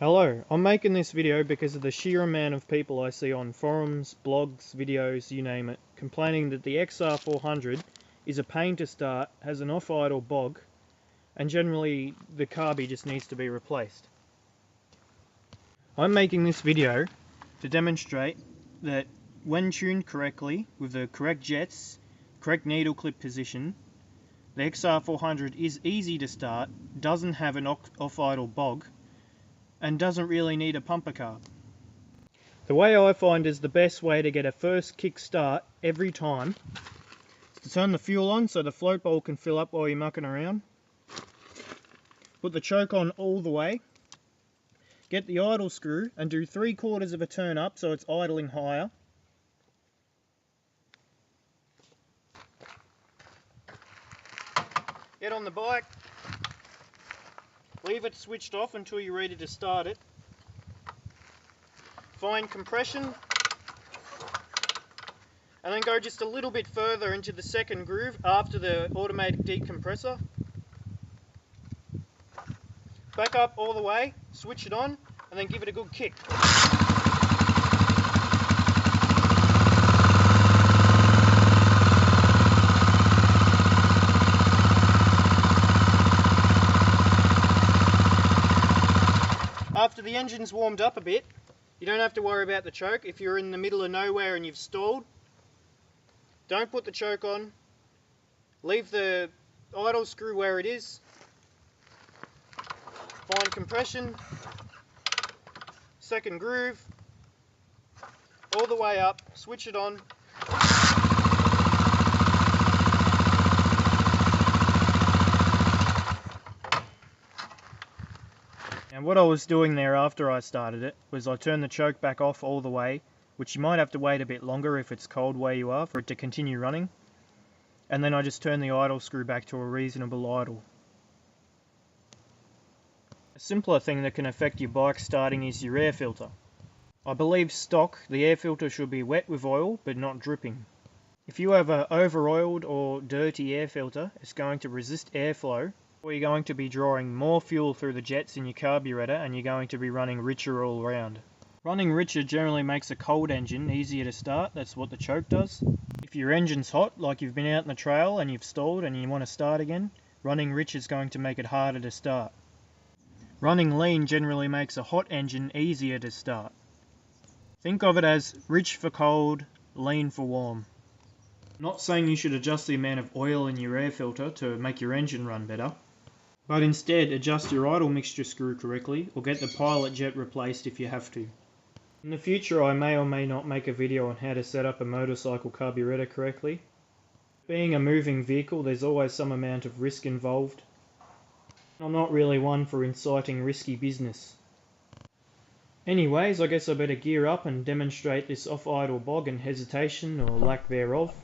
Hello, I'm making this video because of the sheer amount of people I see on forums, blogs, videos, you name it, complaining that the XR400 is a pain to start, has an off-idle bog, and generally the carby just needs to be replaced. I'm making this video to demonstrate that when tuned correctly, with the correct jets, correct needle clip position, the XR400 is easy to start, doesn't have an off-idle bog, and doesn't really need a pumper carb. The way I find is the best way to get a first kick start every time is to turn the fuel on so the float bowl can fill up while you're mucking around. Put the choke on all the way. Get the idle screw and do 3/4 of a turn up so it's idling higher. Get on the bike. Leave it switched off until you're ready to start it. Find compression. And then go just a little bit further into the second groove after the automatic decompressor. Back up all the way, switch it on, and then give it a good kick. After the engine's warmed up a bit, you don't have to worry about the choke. If you're in the middle of nowhere and you've stalled, don't put the choke on. Leave the idle screw where it is. Find compression, second groove, all the way up, switch it on. And what I was doing there after I started it was I turned the choke back off all the way, which you might have to wait a bit longer if it's cold where you are for it to continue running. And then I just turned the idle screw back to a reasonable idle. A simpler thing that can affect your bike starting is your air filter. I believe stock, the air filter should be wet with oil but not dripping. If you have an over-oiled or dirty air filter, it's going to resist airflow, or you're going to be drawing more fuel through the jets in your carburetor and you're going to be running richer all around. Running richer generally makes a cold engine easier to start, that's what the choke does. If your engine's hot, like you've been out in the trail and you've stalled and you want to start again, running rich is going to make it harder to start. Running lean generally makes a hot engine easier to start. Think of it as rich for cold, lean for warm. I'm not saying you should adjust the amount of oil in your air filter to make your engine run better, but instead adjust your idle mixture screw correctly or get the pilot jet replaced if you have to. In the future I may or may not make a video on how to set up a motorcycle carburetor correctly. Being a moving vehicle, there's always some amount of risk involved. I'm not really one for inciting risky business. Anyways, I guess I better gear up and demonstrate this off-idle bog and hesitation or lack thereof.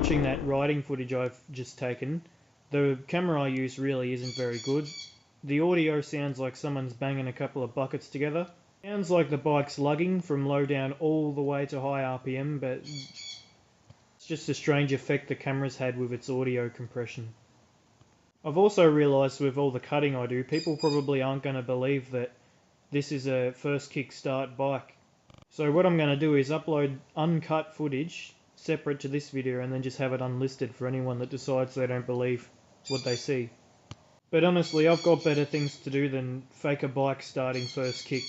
watching that riding footage I've just taken, the camera I use really isn't very good. The audio sounds like someone's banging a couple of buckets together. Sounds like the bike's lugging from low down all the way to high RPM, but it's just a strange effect the camera's had with its audio compression. I've also realised with all the cutting I do, people probably aren't going to believe that this is a first kick start bike. So what I'm going to do is upload uncut footage separate to this video and then just have it unlisted for anyone that decides they don't believe what they see. But honestly, I've got better things to do than fake a bike starting first kick.